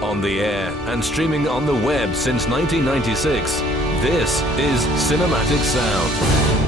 On the air and streaming on the web since 1996, this is Cinematic Sound.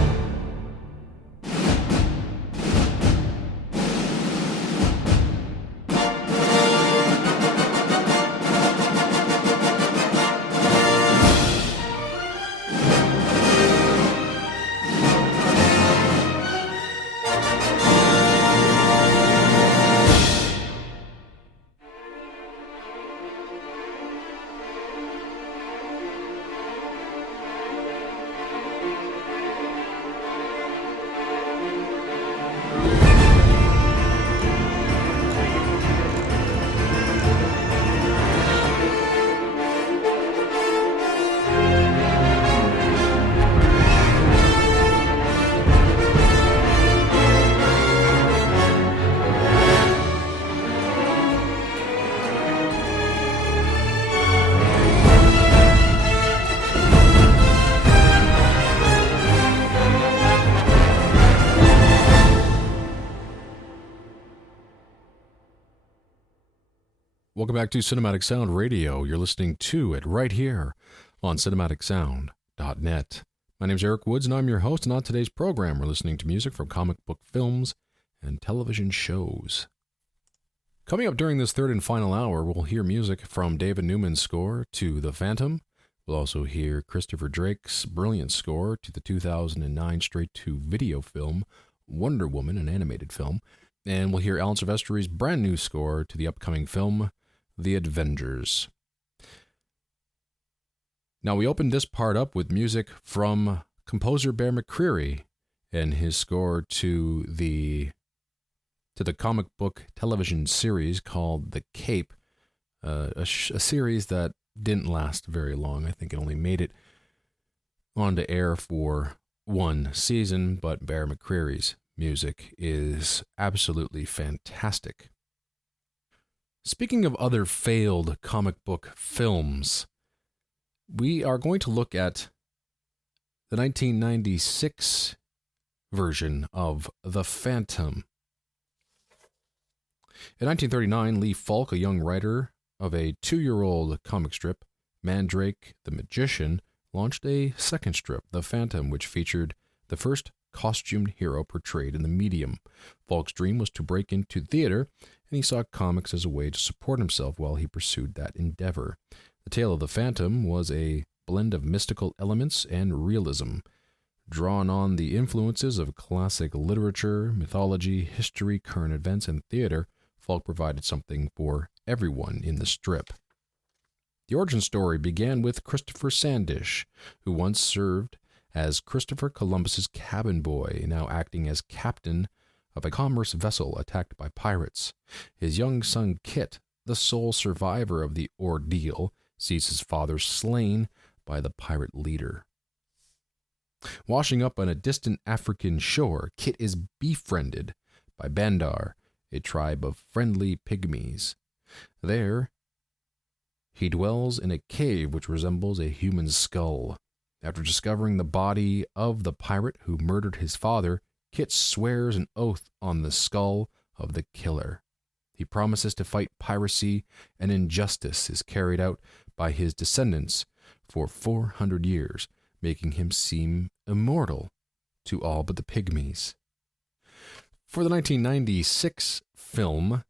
Welcome back to Cinematic Sound Radio. You're listening to it right here on cinematicsound.net. My name is Eric Woods, and I'm your host, and on today's program, we're listening to music from comic book films and television shows. Coming up during this third and final hour, we'll hear music from David Newman's score to The Phantom. We'll also hear Christopher Drake's brilliant score to the 2009 straight-to-video film Wonder Woman, an animated film. And we'll hear Alan Silvestri's brand new score to the upcoming film The AVENGERS. Now, we opened this part up with music from composer Bear McCreary and his score to the comic book television series called The Cape, a series that didn't last very long. I think it only made it onto air for one season, but Bear McCreary's music is absolutely fantastic. Speaking of other failed comic book films, we are going to look at the 1996 version of The Phantom. In 1939, Lee Falk, a young writer of a 2-year-old comic strip, Mandrake the Magician, launched a second strip, The Phantom, which featured the first costumed hero portrayed in the medium. Falk's dream was to break into theater, and he saw comics as a way to support himself while he pursued that endeavor. The tale of the Phantom was a blend of mystical elements and realism, drawn on the influences of classic literature, mythology, history, current events, and theater. Falk provided something for everyone in the strip. The origin story began with Christopher Sandish, who once served as Christopher Columbus's cabin boy, now acting as captain of a commerce vessel attacked by pirates. His young son Kit, the sole survivor of the ordeal, sees his father slain by the pirate leader. Washing up on a distant African shore, Kit is befriended by Bandar, a tribe of friendly pygmies. There, he dwells in a cave which resembles a human skull. After discovering the body of the pirate who murdered his father, Kit swears an oath on the skull of the killer. He promises to fight piracy, and injustice is carried out by his descendants for 400 years, making him seem immortal to all but the pygmies. For the 1996 film,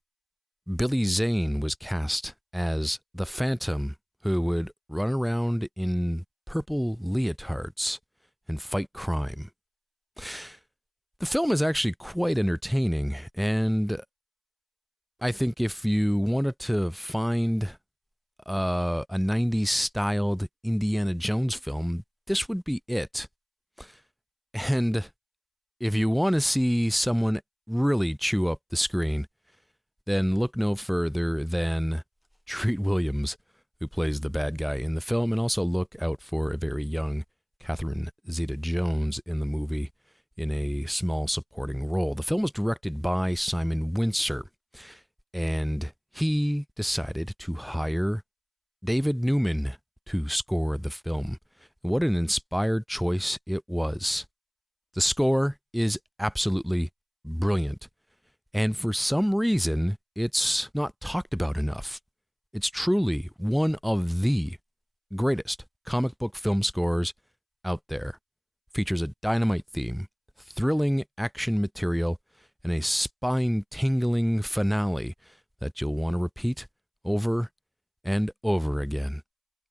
Billy Zane was cast as the Phantom, who would run around in purple leotards and fight crime. The film is actually quite entertaining, and I think if you wanted to find a 90s styled Indiana Jones film, this would be it. And if you want to see someone really chew up the screen, then look no further than Treat Williams, who plays the bad guy in the film, and also look out for a very young Catherine Zeta-Jones in the movie in a small supporting role. The film was directed by Simon Windsor, and he decided to hire David Newman to score the film. What an inspired choice it was. The score is absolutely brilliant, and for some reason, it's not talked about enough. It's truly one of the greatest comic book film scores out there. Features a dynamite theme, thrilling action material, and a spine-tingling finale that you'll want to repeat over and over again.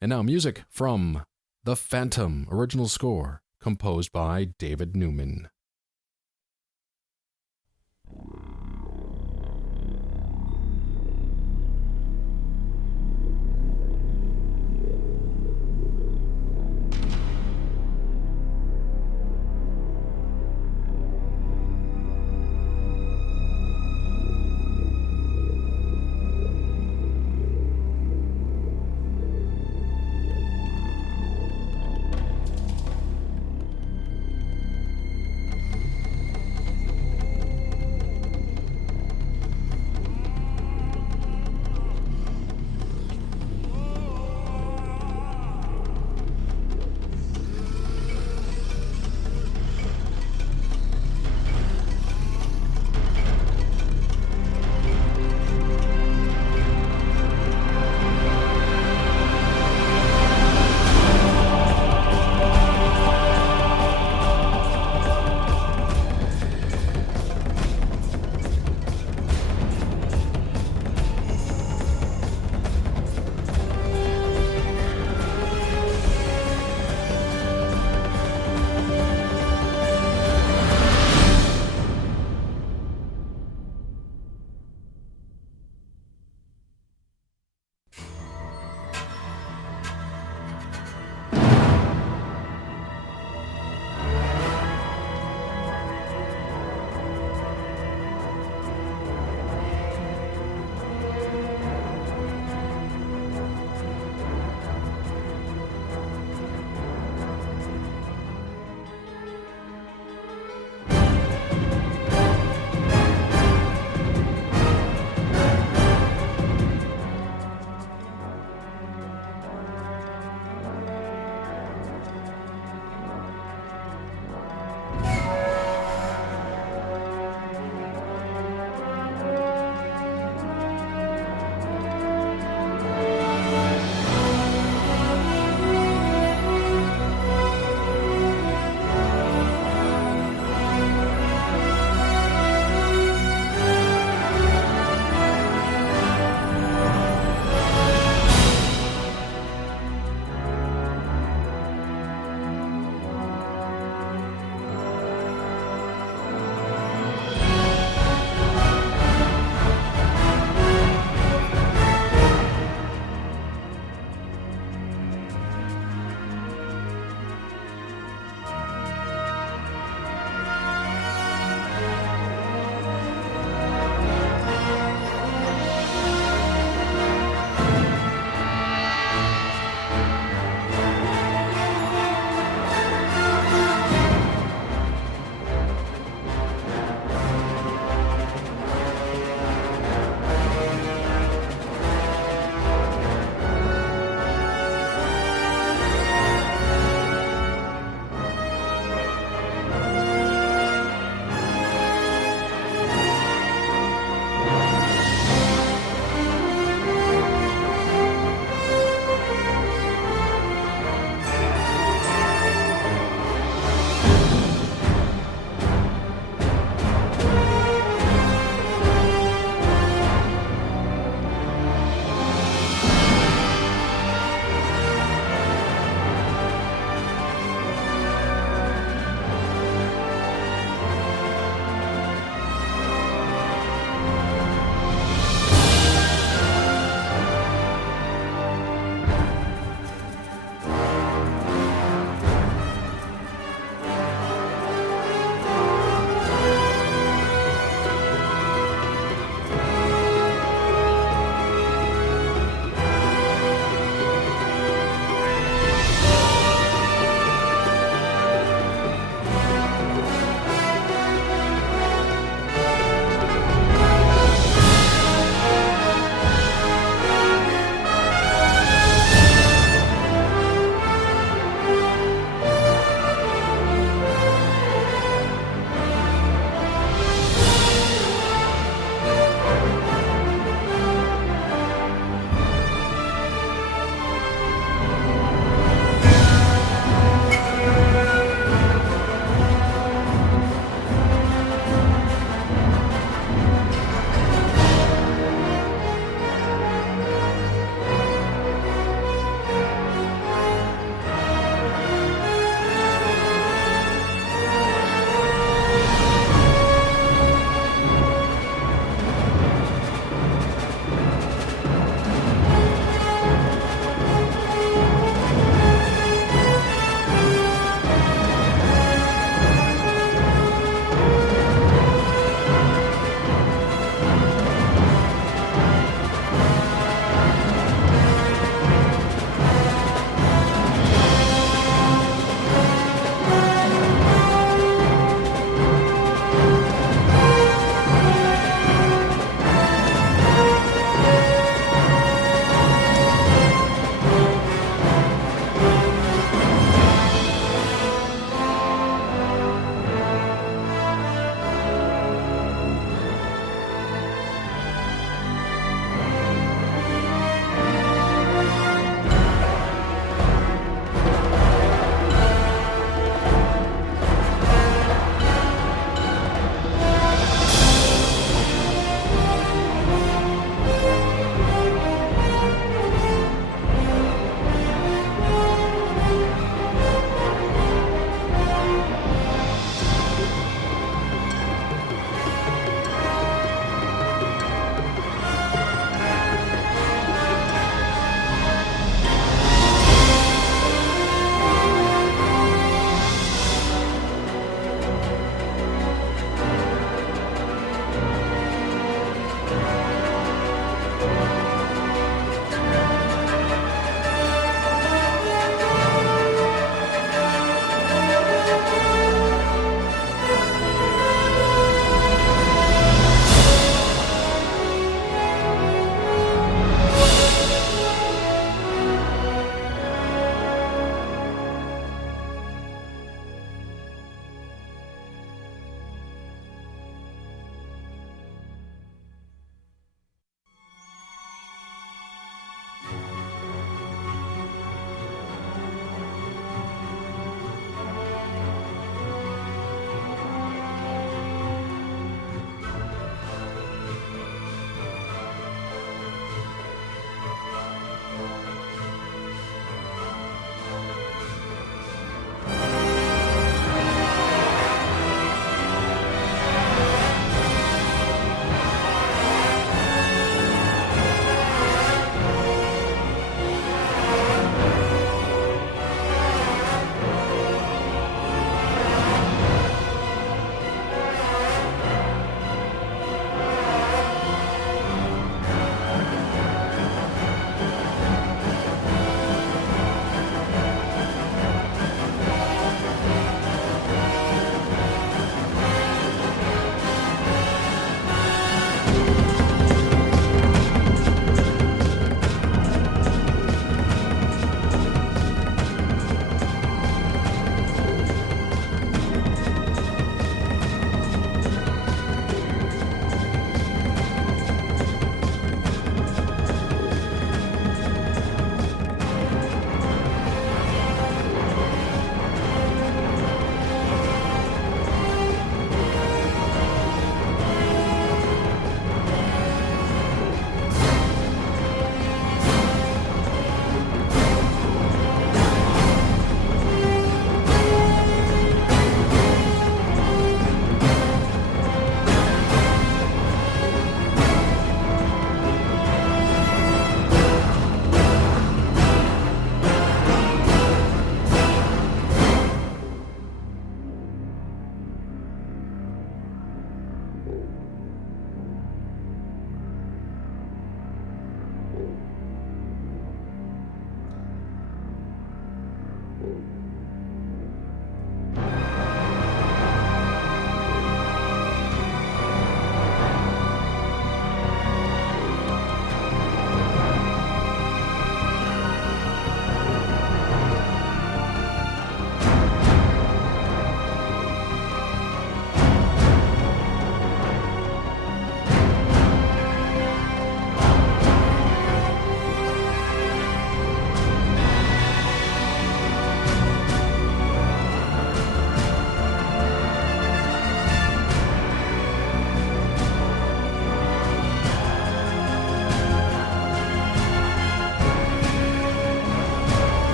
And now music from The Phantom original score, composed by David Newman.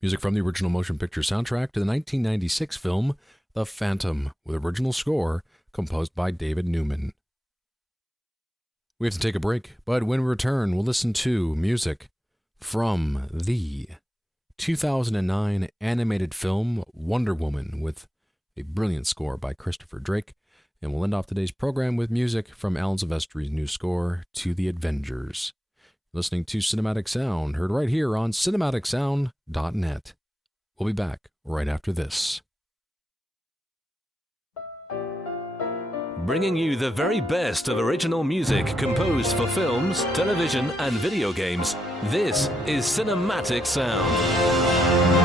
Music from the original motion picture soundtrack to the 1996 film The Phantom, with original score composed by David Newman. We have to take a break, but when we return, we'll listen to music from the 2009 animated film Wonder Woman with a brilliant score by Christopher Drake, and we'll end off today's program with music from Alan Silvestri's new score to the Avengers. Listening to Cinematic Sound, heard right here on cinematicsound.net. We'll be back right after this. Bringing you the very best of original music composed for films, television, and video games. This is Cinematic Sound.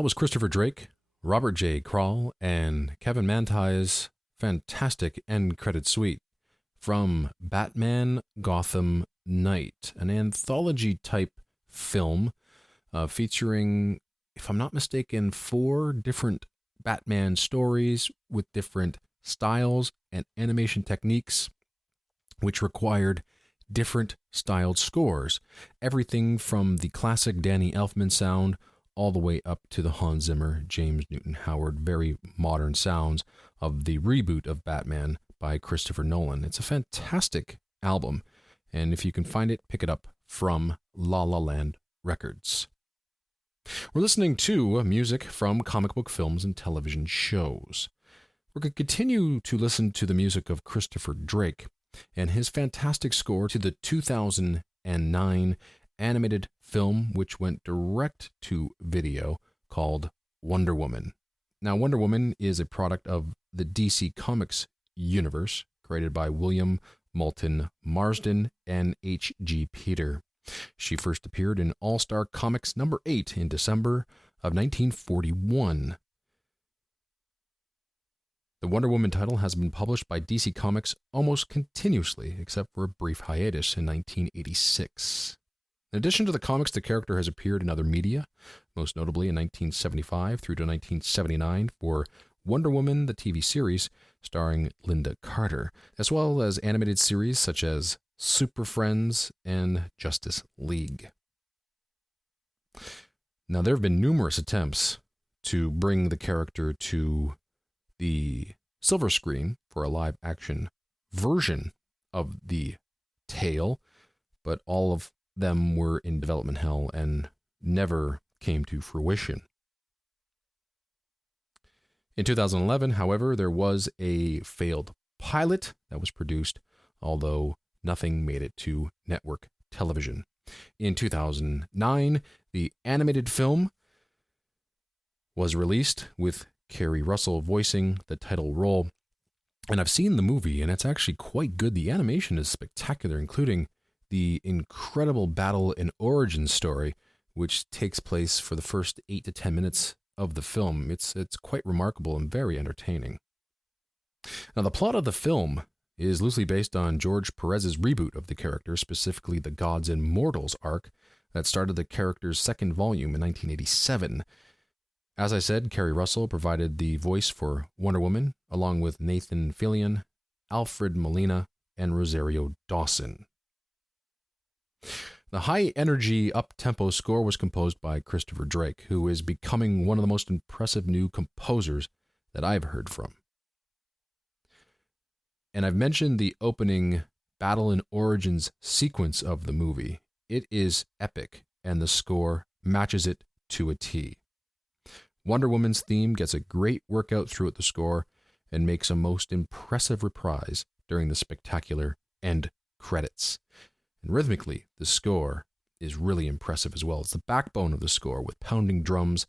That was Christopher Drake, Robert J. Kral, and Kevin Manthei's fantastic end credit suite from Batman Gotham Knight, an anthology-type film featuring, if I'm not mistaken, 4 different Batman stories with different styles and animation techniques, which required different styled scores. Everything from the classic Danny Elfman sound all the way up to the Hans Zimmer, James Newton Howard, very modern sounds of the reboot of Batman by Christopher Nolan. It's a fantastic album, and if you can find it, pick it up from La La Land Records. We're listening to music from comic book films and television shows. We're going to continue to listen to the music of Christopher Drake and his fantastic score to the 2009 animated film, which went direct to video, called Wonder Woman. Now, Wonder Woman is a product of the DC Comics universe, created by William Moulton Marsden and H.G. Peter. She first appeared in All-Star Comics number 8 in December of 1941. The Wonder Woman title has been published by DC Comics almost continuously, except for a brief hiatus in 1986. In addition to the comics, the character has appeared in other media, most notably in 1975 through to 1979 for Wonder Woman, the TV series, starring Linda Carter, as well as animated series such as Super Friends and Justice League. Now, there have been numerous attempts to bring the character to the silver screen for a live-action version of the tale, but all of them were in development hell and never came to fruition. In 2011, however, there was a failed pilot that was produced, although nothing made it to network television. In 2009, the animated film was released with Kerry Russell voicing the title role. And I've seen the movie, and it's actually quite good. The animation is spectacular, including the incredible battle and origin story, which takes place for the first 8 to 10 minutes of the film. It's quite remarkable and very entertaining. Now, the plot of the film is loosely based on George Perez's reboot of the character, specifically the Gods and Mortals arc that started the character's second volume in 1987. As I said, Kerry Russell provided the voice for Wonder Woman, along with Nathan Fillion, Alfred Molina, and Rosario Dawson. The high-energy, up-tempo score was composed by Christopher Drake, who is becoming one of the most impressive new composers that I've heard from. And I've mentioned the opening Battle and Origins sequence of the movie. It is epic, and the score matches it to a T. Wonder Woman's theme gets a great workout throughout the score and makes a most impressive reprise during the spectacular end credits. And rhythmically, the score is really impressive as well. It's the backbone of the score with pounding drums,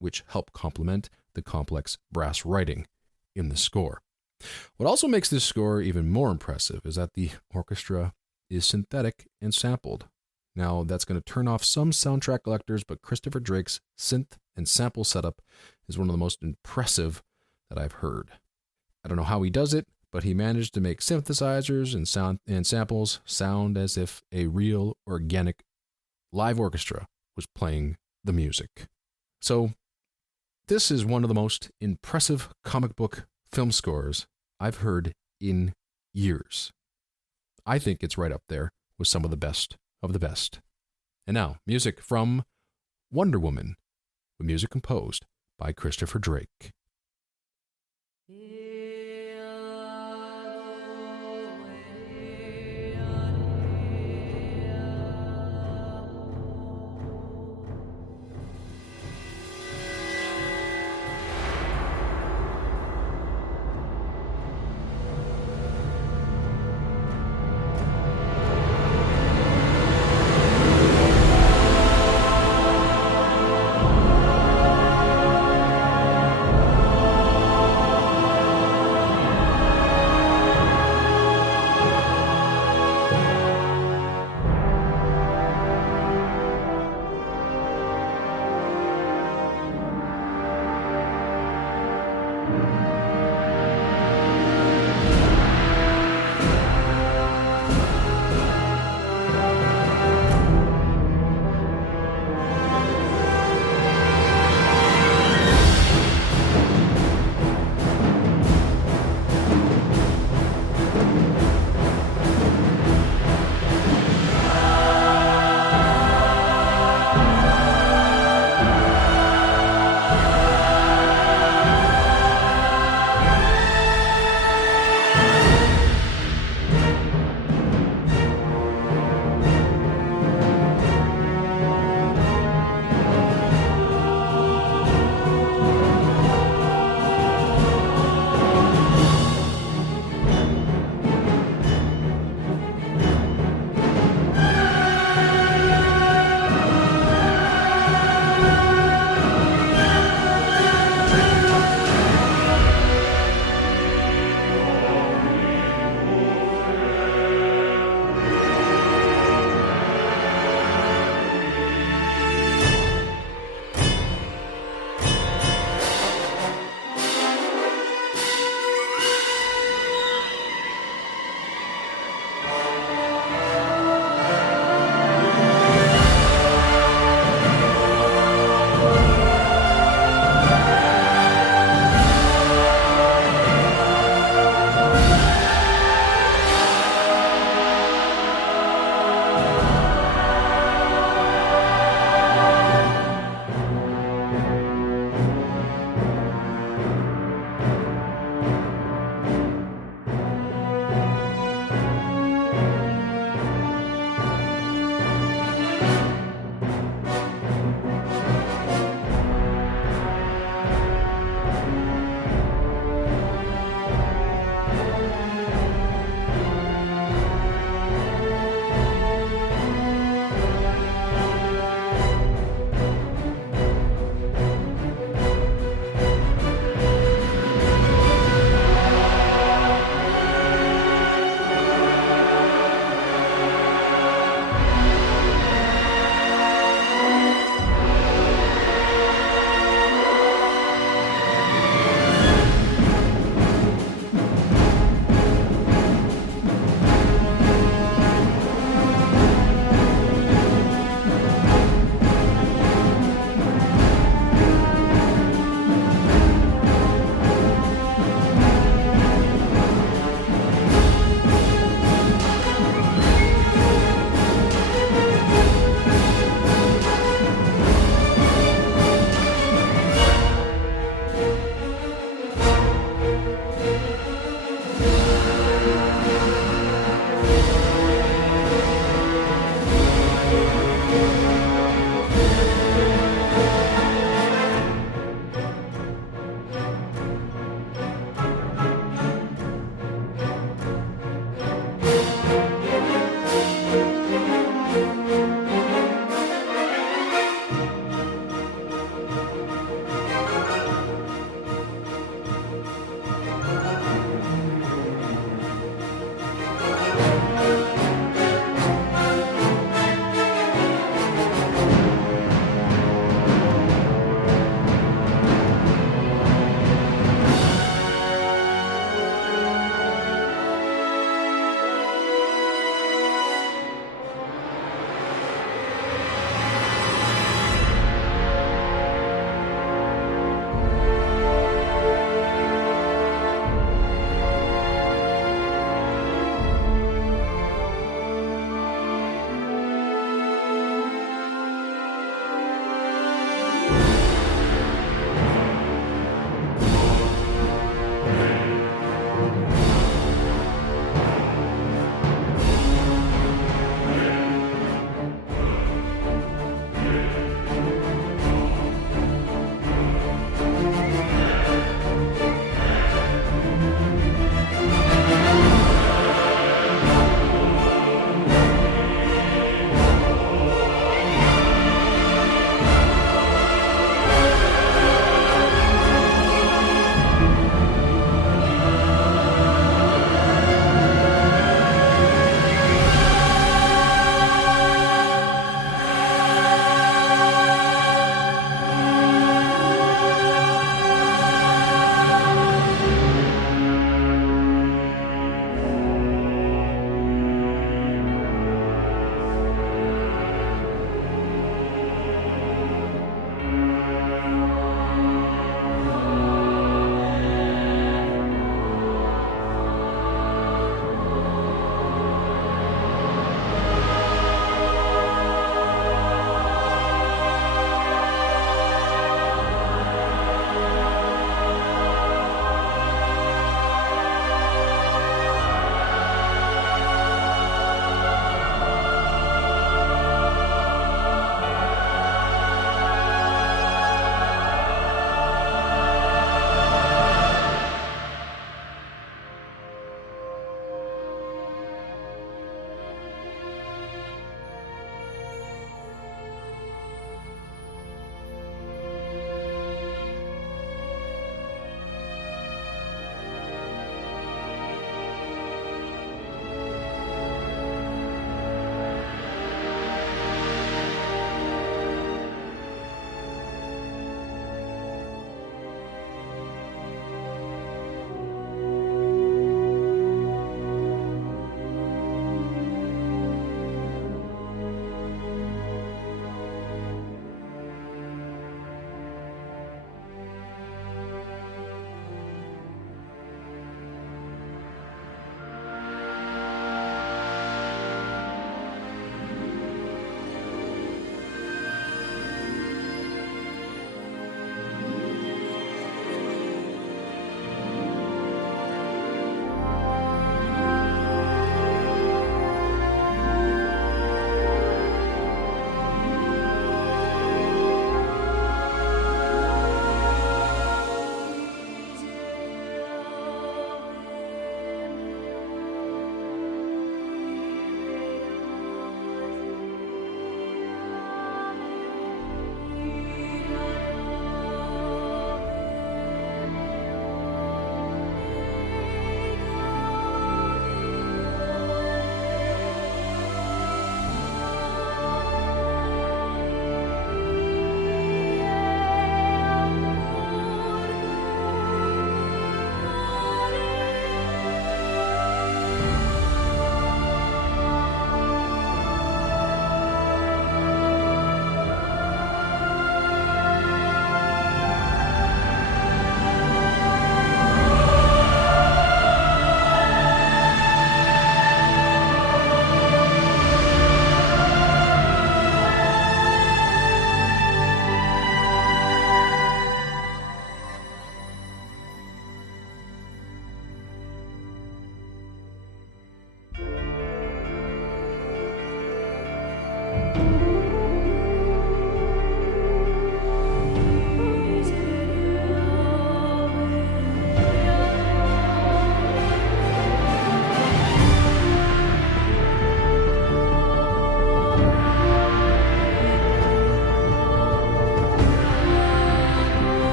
which help complement the complex brass writing in the score. What also makes this score even more impressive is that the orchestra is synthetic and sampled. Now, that's going to turn off some soundtrack collectors, but Christopher Drake's synth and sample setup is one of the most impressive that I've heard. I don't know how he does it, but he managed to make synthesizers and samples sound as if a real, organic live orchestra was playing the music. So, this is one of the most impressive comic book film scores I've heard in years. I think it's right up there with some of the best of the best. And now, music from Wonder Woman, with music composed by Christopher Drake.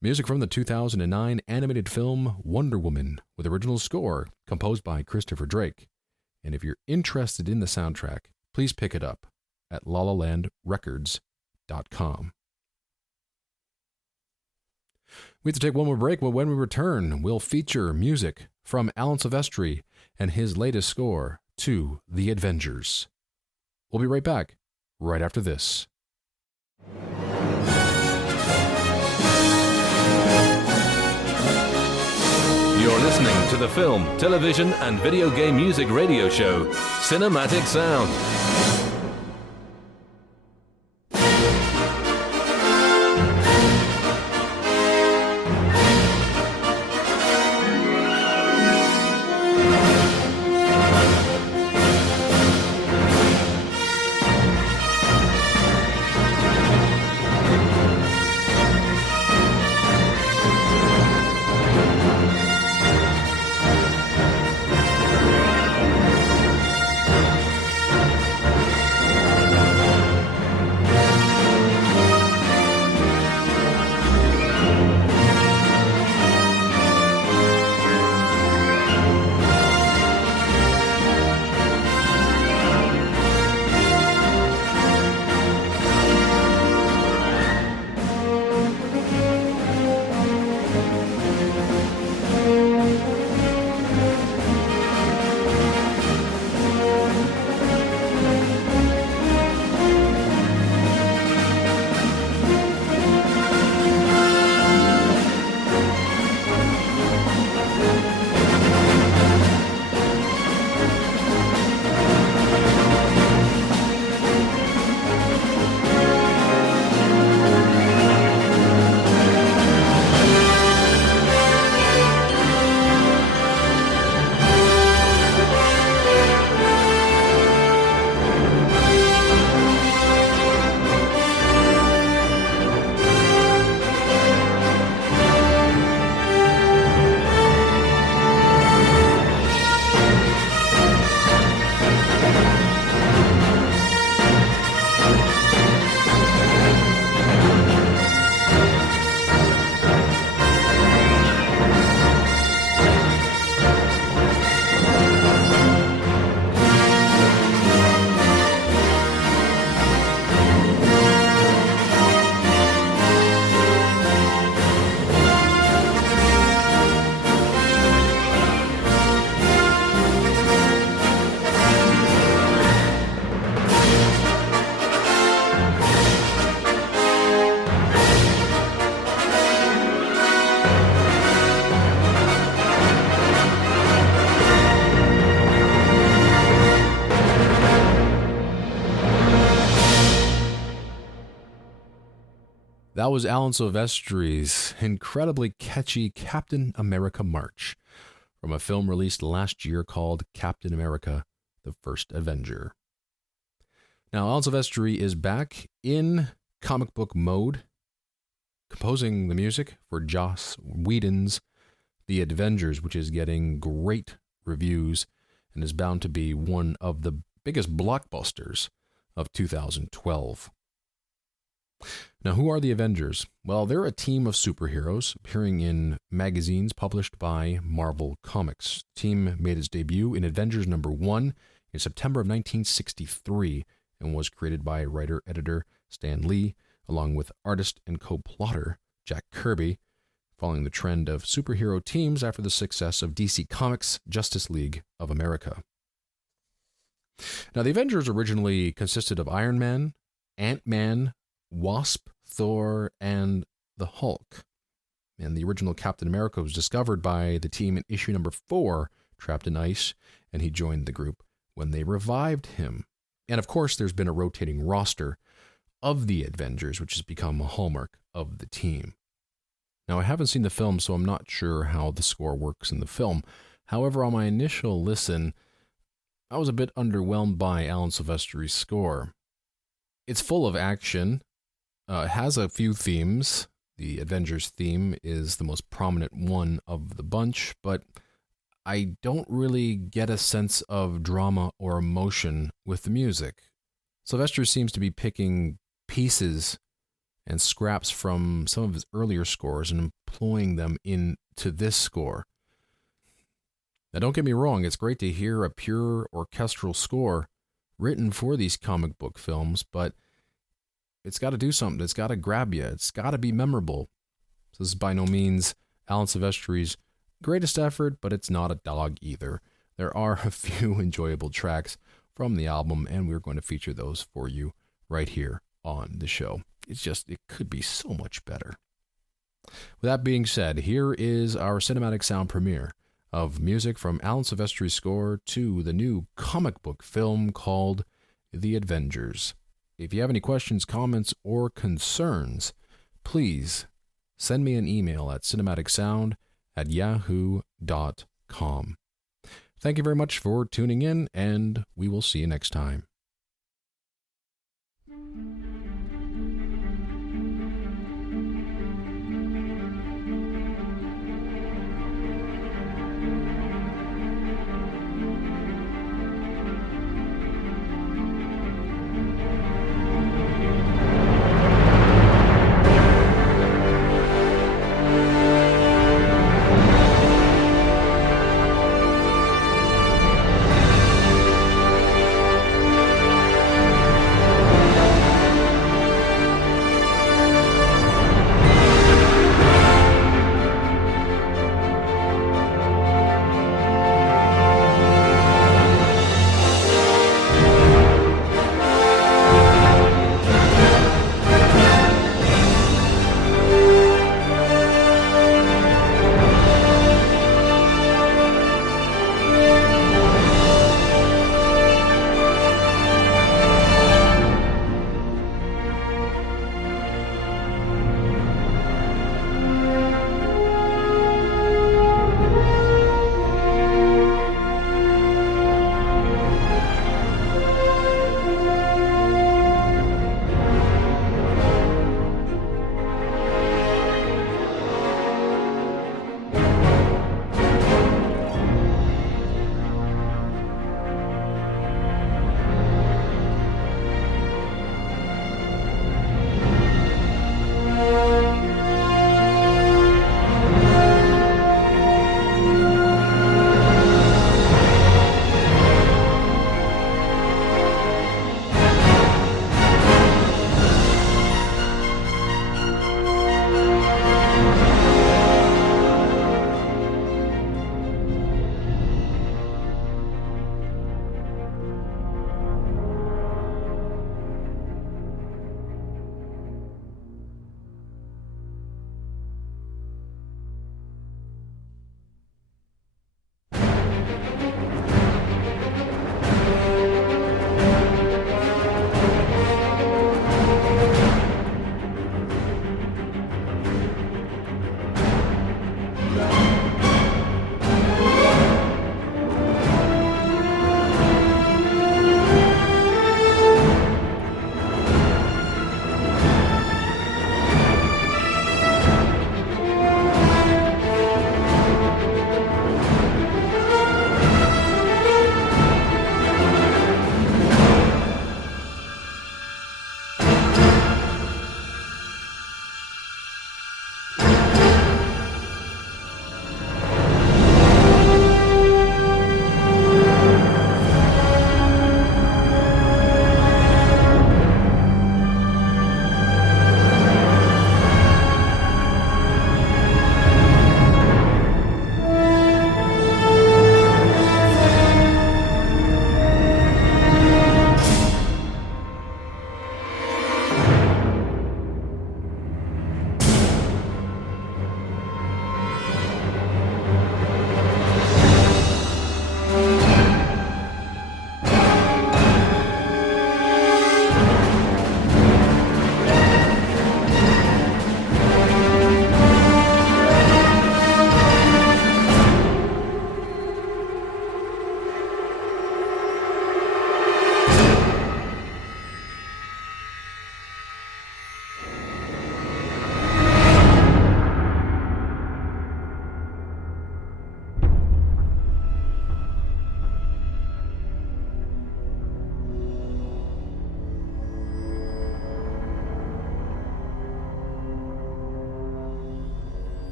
Music from the 2009 animated film Wonder Woman, with original score composed by Christopher Drake. And if you're interested in the soundtrack, please pick it up at lalalandrecords.com. We have to take one more break, but when we return, we'll feature music from Alan Silvestri and his latest score to The Avengers. We'll be right back, right after this. You're listening to the film, television, and video game music radio show, Cinematic Sound. That was Alan Silvestri's incredibly catchy Captain America March from a film released last year called Captain America, the First Avenger. Now, Alan Silvestri is back in comic book mode, composing the music for Joss Whedon's The Avengers, which is getting great reviews and is bound to be one of the biggest blockbusters of 2012. Now, who are the Avengers? Well, they're a team of superheroes appearing in magazines published by Marvel Comics. The team made its debut in Avengers #1 in September of 1963 and was created by writer-editor Stan Lee, along with artist and co-plotter Jack Kirby, following the trend of superhero teams after the success of DC Comics' Justice League of America. Now, the Avengers originally consisted of Iron Man, Ant-Man, Wasp, Thor, and the Hulk. And the original Captain America was discovered by the team in issue #4, Trapped in Ice, and he joined the group when they revived him. And of course, there's been a rotating roster of the Avengers, which has become a hallmark of the team. Now, I haven't seen the film, so I'm not sure how the score works in the film. However, on my initial listen, I was a bit underwhelmed by Alan Silvestri's score. It's full of action. It has a few themes. The Avengers theme is the most prominent one of the bunch, but I don't really get a sense of drama or emotion with the music. Silvestri seems to be picking pieces and scraps from some of his earlier scores and employing them into this score. Now, don't get me wrong, it's great to hear a pure orchestral score written for these comic book films, but it's got to do something. It's got to grab you. It's got to be memorable. This is by no means Alan Silvestri's greatest effort, but it's not a dog either. There are a few enjoyable tracks from the album, and we're going to feature those for you right here on the show. It could be so much better. With that being said, here is our cinematic sound premiere of music from Alan Silvestri's score to the new comic book film called The AVENGERS. If you have any questions, comments, or concerns, please send me an email at cinematicsound@yahoo.com. Thank you very much for tuning in, and we will see you next time.